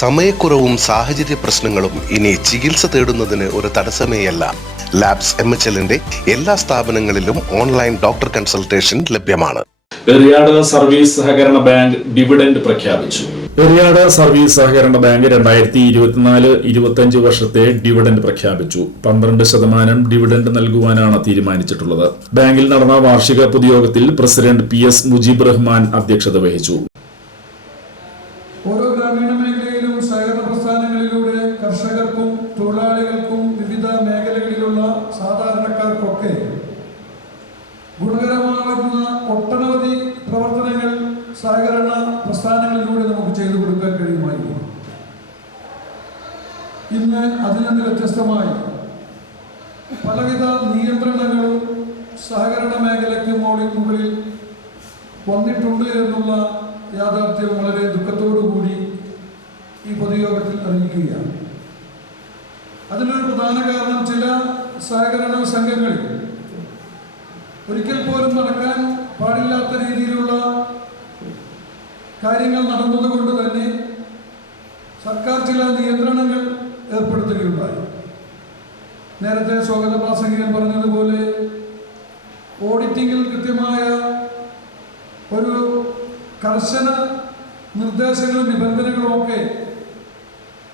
സമയക്കുറവും സാഹചര്യ പ്രശ്നങ്ങളും ഇനി ചികിത്സ തേടുന്നതിന് ഒരു തടസ്സമേയല്ല. ലാബ്സ് എം എച്ച് എല്ലിന്റെ എല്ലാ സ്ഥാപനങ്ങളിലും ഓൺലൈൻ ഡോക്ടർ കൺസൾട്ടേഷൻ ലഭ്യമാണ്. പെരിയാട് സർവീസ് സഹകരണ ബാങ്ക് ഡിവിഡൻഡ് പ്രഖ്യാപിച്ചു. എറിയാട് സർവീസ് സഹകരണ ബാങ്ക് രണ്ടായിരത്തി ഇരുപത്തിനാല് ഇരുപത്തിയഞ്ച് വർഷത്തെ ഡിവിഡന്റ് പ്രഖ്യാപിച്ചു. പന്ത്രണ്ട് ശതമാനം ഡിവിഡന്റ് നൽകുവാനാണ് തീരുമാനിച്ചിട്ടുള്ളത്. ബാങ്കിൽ നടന്ന വാർഷിക പൊതുയോഗത്തിൽ president P S Mujeeb Rahman അധ്യക്ഷത വഹിച്ചു. തൊഴിലാളികൾക്കും വിവിധ മേഖലകളിലുള്ള സാധാരണക്കാർക്കൊക്കെ ഗുണകരമാകുന്ന ഒട്ടനവധി പ്രവർത്തനങ്ങൾ സഹകരണ പ്രസ്ഥാനങ്ങളിലൂടെ നമുക്ക് ചെയ്തു കൊടുക്കാൻ കഴിയുമായിരുന്നു. ഇന്ന് അതിൽ നിന്ന് വ്യത്യസ്തമായി പലവിധ നിയന്ത്രണങ്ങളും സഹകരണ മേഖലയ്ക്ക് മോളിൽ വന്നിട്ടുണ്ട് എന്നുള്ള യാഥാർത്ഥ്യം വളരെ ദുഃഖത്തോടു കൂടി ഈ പൊതുയോഗത്തിൽ അറിയിക്കുകയാണ്. അതിനൊരു പ്രധാന കാരണം ചില സഹകരണ സംഘങ്ങളിൽ ഒരിക്കൽ പോലും നടക്കാൻ പാടില്ലാത്ത രീതിയിലുള്ള കാര്യങ്ങൾ നടന്നതുകൊണ്ട് തന്നെ സർക്കാർ ചില നിയന്ത്രണങ്ങൾ ഏർപ്പെടുത്തുകയുണ്ടായി. നേരത്തെ സ്വാഗത പ്രാസംഗികൻ പറഞ്ഞതുപോലെ ഓഡിറ്റിങ്ങിൽ കൃത്യമായ ഒരു കർശന നിർദ്ദേശങ്ങളും നിബന്ധനകളും ഒക്കെ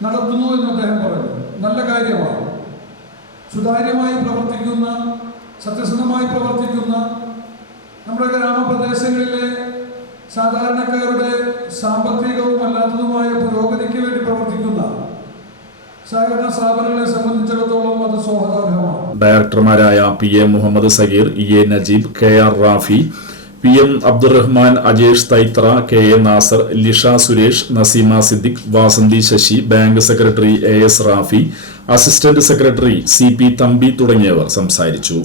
നടത്തുന്നു എന്ന് അദ്ദേഹം പറഞ്ഞു. നല്ല കാര്യമാണ്. സുതാര്യമായി പ്രവർത്തിക്കുന്ന സത്യസന്ധമായി പ്രവർത്തിക്കുന്ന നമ്മുടെ ഗ്രാമപ്രദേശങ്ങളിലെ സാധാരണക്കാരുടെ സാമ്പത്തികവും അല്ലാത്തതുമായ പുരോഗതിക്ക് വേണ്ടി പ്രവർത്തിക്കുന്ന സഹകരണ സ്ഥാപനങ്ങളെ സംബന്ധിച്ചിടത്തോളം അത് സ്വാഗതാർഹമാണ് ഡയറക്ടർമാരായ P A Muhammad Sageer E A Najeeb K R Rafi P M Abdurahman Ajesh Thaithra K A Nasar Lisha Suresh Naseema Siddique Vasanthi Sasi bank secretary A S Rafi assistant secretary C P Thampi തുടങ്ങിയവർ സംസാരിച്ചു.